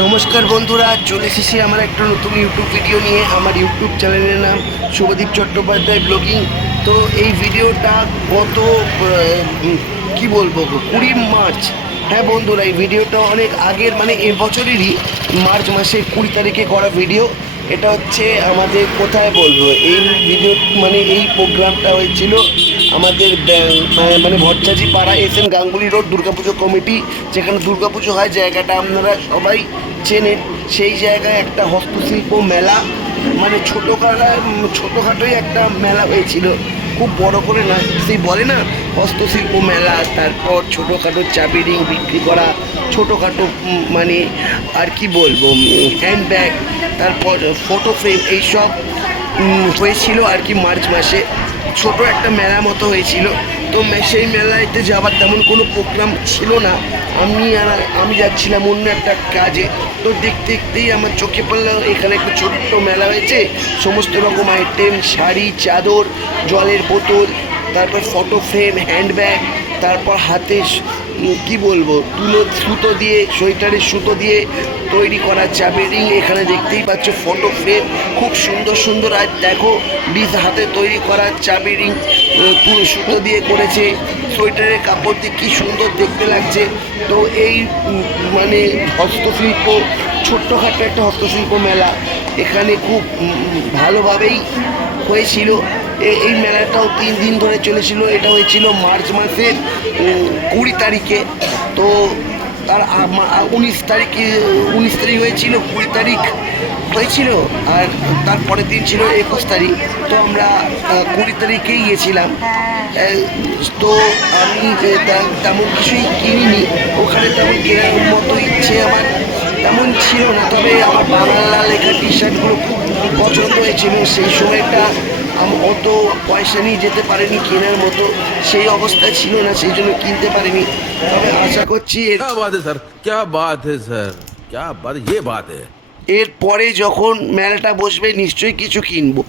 নমস্কার বন্ধুরা, চলে এসেছি আমার একটা নতুন ইউটিউব ভিডিও নিয়ে। আমার ইউটিউব চ্যানেলের নাম শুভদীপ চট্টোপাধ্যায় ব্লগিং। তো এই ভিডিওটা গত কি বলবো 20 মার্চ, হ্যাঁ বন্ধুরা, এই ভিডিওটা অনেক আগের, মানে এবছরেরই মার্চ মাসের 20 তারিখে করা ভিডিও। এটা হচ্ছে আমাদের কোথায় বলবো, এই ভিডিও মানে এই প্রোগ্রামটা হয়েছিল আমাদের মানে ভট্টাচি পাড়া S N Ganguly road Durga Puja committee, যেখানে দুর্গাপুজো হয়, জায়গাটা আপনারা সবাই চেনেন। সেই জায়গায় একটা হস্তশিল্প মেলা, মানে ছোটোখাটোই একটা মেলা হয়েছিল, খুব বড় করে না। সেই বলে না হস্তশিল্প মেলা, তারপর ছোটোখাটো চাবি রিং বিক্রি করা, ছোটোখাটো মানে আর কি বলবো হ্যান্ডব্যাগ, তারপর ফটো ফ্রেম, এইসব হয়েছিল আর কি। মার্চ মাসে ছোট একটা মেলা মতো হয়েছিল। তো সেই মেলাতে যাওয়ার তেমন কোনো প্রোগ্রাম ছিল না। আমি যাচ্ছিলাম অন্য একটা কাজে। তো দেখতে দেখতেই আমার চোখে পড়লো এখানে একটা ছোট্ট মেলা হয়েছে, সমস্ত রকম আইটেম, শাড়ি, চাদর, জলের বোতল, তারপর ফটো ফ্রেম, হ্যান্ডব্যাগ, তারপর হাতে কি বলবো সুতো দিয়ে, সোয়েটারের সুতো দিয়ে তৈরি করা চাবি রিং, এখানে দেখতেই পাচ্ছ ফটো ফ্রেম, খুব সুন্দর সুন্দর। আর দেখো হাতে তৈরি করা চাবি রিং সুতো দিয়ে করেছে, সোয়েটারের কাপড় দিয়ে কী সুন্দর দেখতে লাগছে। তো এই মানে হস্তশিল্প, ছোট্টখাটো একটা হস্তশিল্প মেলা এখানে খুব ভালোভাবেই হয়েছিল। এই মেলাটাও 3 দিন ধরে চলেছিল। এটা হয়েছিল মার্চ মাসের 20 তারিখে। তো তার 19 তারিখ হয়েছিল, 20 তারিখ হয়েছিল, আর তারপরের দিন ছিল 21 তারিখ। তো আমরা 20 তারিখেই গিয়েছিলাম। তো আমি তেমন কিছুই কিনিনি ওখানে, তেমন কেনার মতো ইচ্ছে আমার তেমন ছিল না। তবে আমার বাংলা লেখা টি শার্টগুলো খুব পছন্দ হয়েছিল। সেই সময়টা অত পয়সা নিয়ে যেতে পারিনি কেনার মতো, সেই অবস্থা ছিল না, সেই জন্য কিনতে পারিনি। তবে আশা করছি এরপরে যখন মেলাটা বসবে নিশ্চয়ই কিছু কিনবো।